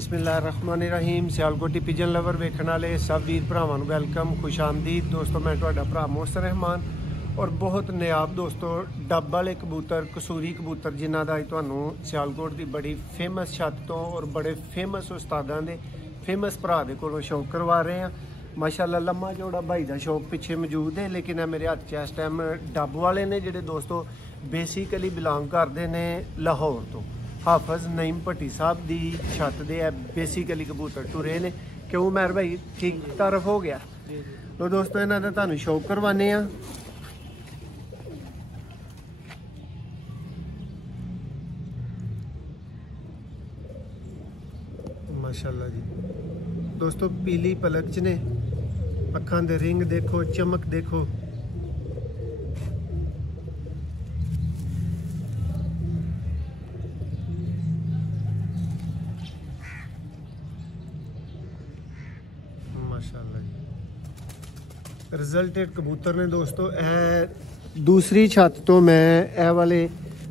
बिस्मिल्लाहिर्रहमानिर्रहीम। Sialkoti pigeon lover वेखण वाले सब वीर भरावां नूं वेलकम, खुश आमदीद। दोस्तों मैं तुहाडा भरा मोहसिन रहमान और बहुत नायाब दोस्तों डब वाले कबूतर, कसूरी कबूतर जिन्हां दा तुहानूं सियालकोट की बड़ी फेमस छत तो और बड़े फेमस उस्तादां दे फेमस भरा दे कोलों शौक करवा रहे हैं। माशाअल्लाह लम्मा चौड़ा भाई का शौक पिछे मौजूद है, लेकिन मेरे हाथ च इस टाइम डब वाले ने जिहड़े दोस्तों बेसिकली बिलोंग करते हैं लाहौर तो। हाफज नईम भट्टी साहब की छत दे बेसिकली कबूतर टुरे ने। क्यों मैर भाई ठीक तारफ हो गया? तो दोस्तों इन्हां दा तुहानूं शौक करवाने आ। माशाअल्लाह जी दोस्तों पीली पलक च ने, अखां दे रिंग देखो, चमक देखो। माशाअल्लाह जी रिजल्टेड कबूतर ने दोस्तों। ए दूसरी छत तो मैं ए वाले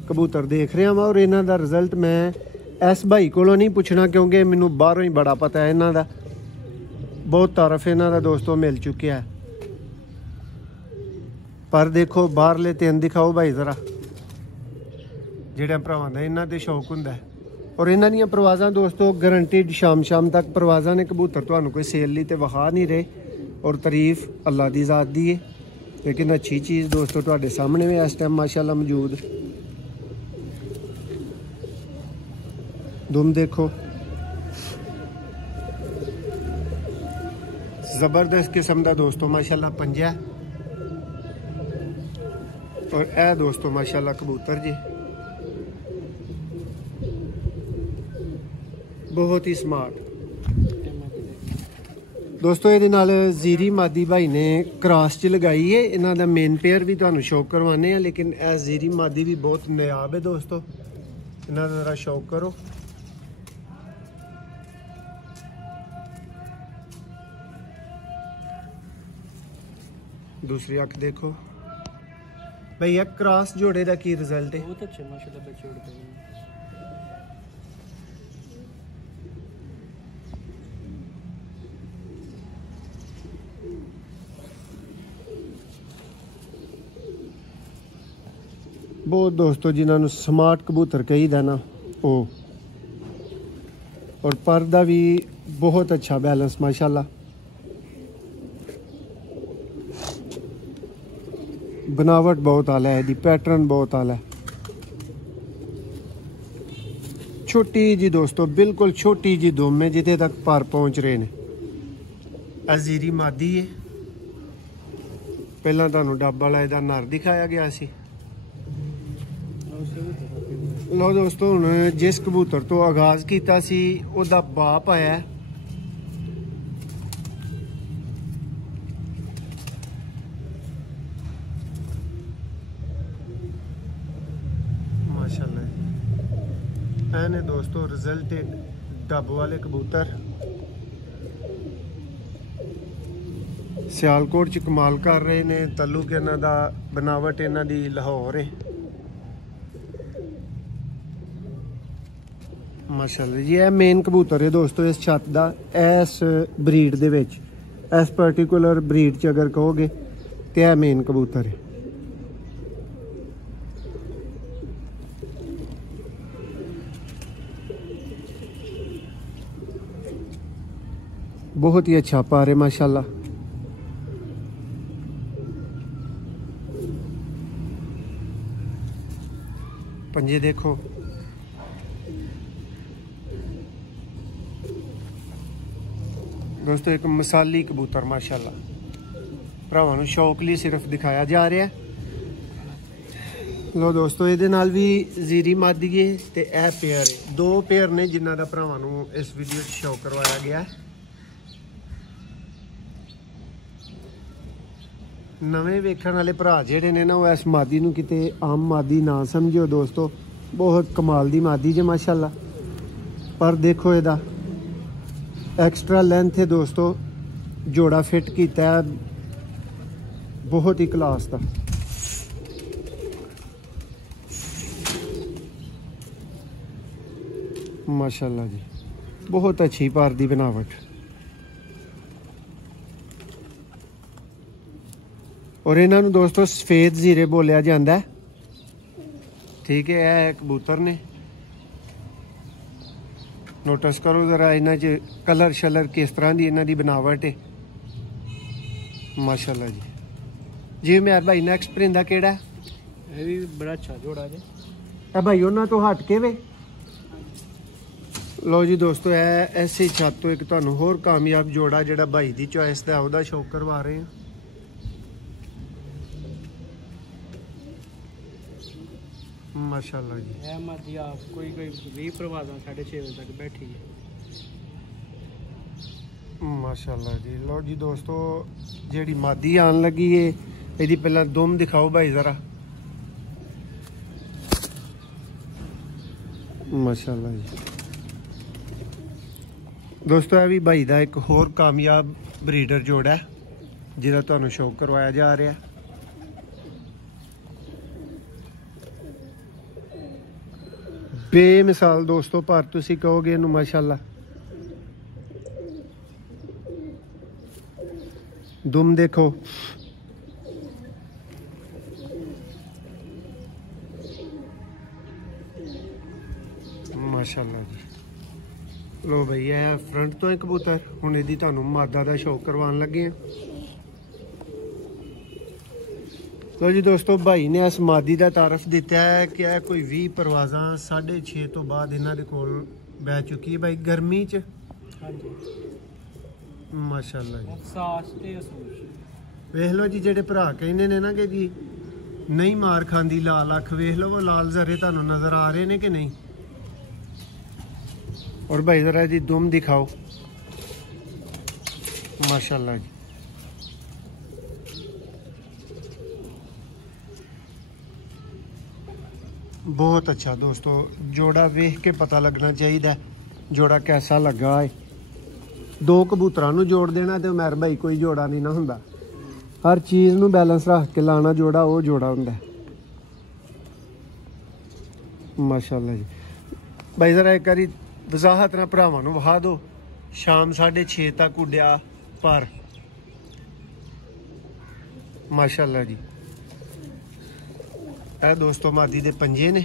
कबूतर देख रहा वा और इन्हां दा रिजल्ट मैं इस भाई कोलों नहीं पूछना, क्योंकि मैनू बाहरों ही बड़ा पता है इन्हां दा। बहुत तारफ इन्हां दा दोस्तों मिल चुकिया है। पर देखो बाहरले तीन दिखाओ भाई जरा, जिहड़े भरावां दा इन्हां ते शौक हुंदा है। और इन्हां दियां परवाज़ां दोस्तों गारंटीड शाम तक परवाज़ां ने। कबूतर तुहानूं कोई सेल ली ते विखा नहीं रहे और तारीफ अल्लाह दी ज़ात दी है, लेकिन अच्छी चीज़ दोस्तों तुहाडे सामने भी इस टाइम माशाअल्लाह मौजूद। दुम देखो, ज़बरदस्त किस्म का दोस्तों माशाअल्लाह पंजा। और ए दोस्तों माशाअल्लाह कबूतर जी बहुत ही स्मार्ट दोस्तों। ये नाल जीरी मादी भाई ने क्रॉस च लगाई है। इन्हां दा मेन पेयर भी तुहानूं शौक करवाने हैं, लेकिन ए जीरी मादी भी बहुत नायाब है दोस्तों। इन्हां दा जरा शौक करो। दूसरी अख देखो भैया, क्रॉस जोड़े का की रिजल्ट है? बहुत अच्छे माशाल्लाह बच्चे उड़ते हैं। बहुत दोस्तों जिन्होंने स्मार्ट कबूतर कहीदा ना वो। और पर दा भी बहुत अच्छा बैलेंस माशाल्लाह। बनावट बहुत आला है, पैटर्न बहुत आला है। छोटी जी दोस्तों बिल्कुल छोटी जी दुम में जिथे तक पर पहुंच रहे ने। अजीरी मादी है। पहला तुहानूं डब वाला इहदा नर दिखाया गया सी। लो दोस्तों हुण जिस कबूतर तो आगाज किया सी उहदा बाप आया है। माशाल्लाह ऐने दोस्तों रिजल्टेड डब वाले कबूतर सियालकोट च कमाल कर रहे ने। तल्लुक इन्हां दा बनावट इन्हां दी लाहौर है माशाल्लाह जी। यह मेन कबूतर है दोस्तों इस छत दा। इस ब्रीड दे विच, इस पर्टिकुलर ब्रीड च अगर कहोगे तो यह मेन कबूतर है। बहुत ही अच्छा पार है माशाल्लाह। पंजे देखो, दोस्तों एक मिसाली कबूतर माशाल्लाह। भरावां नूं शौक लिए सिर्फ दिखाया जा रहा है। लो दोस्तों ये नाल भी जीरी मादी है ते ए पेयर है। दो पेयर ने जिन्हां दा भरावां नूं इस वीडियो च शौक करवाया गया है। नवे वेखण वाले भरा जिहड़े ने ना वो इस मादी नूं किते आम मादी ना समझियो दोस्तों। बहुत कमाल दी मादी जे माशाल्लाह। पर देखो इहदा एक्स्ट्रा लेंथ है दोस्तों, जोड़ा फिट किया है बहुत ही क्लास का। माशाल्लाह जी। बहुत अच्छी पर दी बनावट। और इन्हां नूं दोस्तों सफेद जीरे बोलिया जाता है, ठीक है। यह कबूतर ने नोटिस करो जरा इन्हां च कलर शलर किस तरह की इन्हां दी बनावट है, माशाल्लाह जी। जी मेहर भाई नैक्सट परिंदा केड़ा है? ये भी बड़ा अच्छा जोड़ा है भाई उन्हां तो हट के वे। लो जी दोस्तों ऐसी छत तो एक तुहानू होर कामयाब जोड़ा जिहड़ा भाई दी चॉइस दा ओहदा शो करवा रहे हैं। माशाल्लाह जी। मादी आप कोई 20 प्रवाजा 6:30 बजे तक बैठी है। माशाल्लाह जी। लो जी दोस्तों जेड़ी मादी आन लगी है ਇਹਦੀ ਪਹਿਲਾਂ दुम दिखाओ भाई जरा। माशाल्लाह जी दोस्तों, यह भी भाई का एक होर कामयाब ब्रीडर जोड़ा है जिहदा तुहानू शो करवाया जा रहा है। बेमिसाल दोस्तों, पर तुसी कहोगे इनू माशाल्लाह। दुम देखो, माशाल्लाह जी। लो भाई है फ्रंट तो है कबूतर, हुण इहदी तुहानू मादा दा शो करवान लगे हैं। लो जी दोस्तों, भाई ने इस मादी का तारफ दिता है कि यह कोई 20 परवाजा 6:30 तो बाद इन्हां दे कोल बह चुकी है भाई गर्मी च। माशाल्लाह जी। वेख लो जी, जेडे भरा कहने ने ना कि जी नहीं मार खांदी लाल अख, वेख लो वो लाल जरे तुहानू नजर आ रहे हैं कि नहीं। और भाई जरा जी दुम दिखाओ, माशाल्लाह जी। बहुत अच्छा दोस्तों, जोड़ा वेख के पता लगना चाहिए जोड़ा कैसा लगा है। दो कबूतरां नूं जोड़ देना तो मेहर भाई कोई जोड़ा नहीं ना हुंदा। हर चीज़ नूं बैलेंस रख के लाना जोड़ा, वो जोड़ा हुंदा है। माशाल्लाह जी। भाई जरा एक बारी वजाहत ना भरावां नूं वहा दो। शाम 6:30 तक उड्या पर, माशाल्लाह जी। ਇਹ दोस्तों मादी दे पंजे ने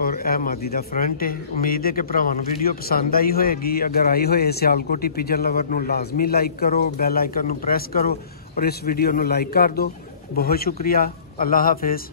और यह मादी दा फ्रंट है। उम्मीद है कि भरावां नूं वीडियो पसंद आई होएगी। अगर आई होए सियालकोटी पिजन लवर नूं लाजमी लाइक करो, बैल आइकन नूं प्रेस करो और इस वीडियो नूं लाइक कर दो। बहुत शुक्रिया, अल्लाह हाफिज़।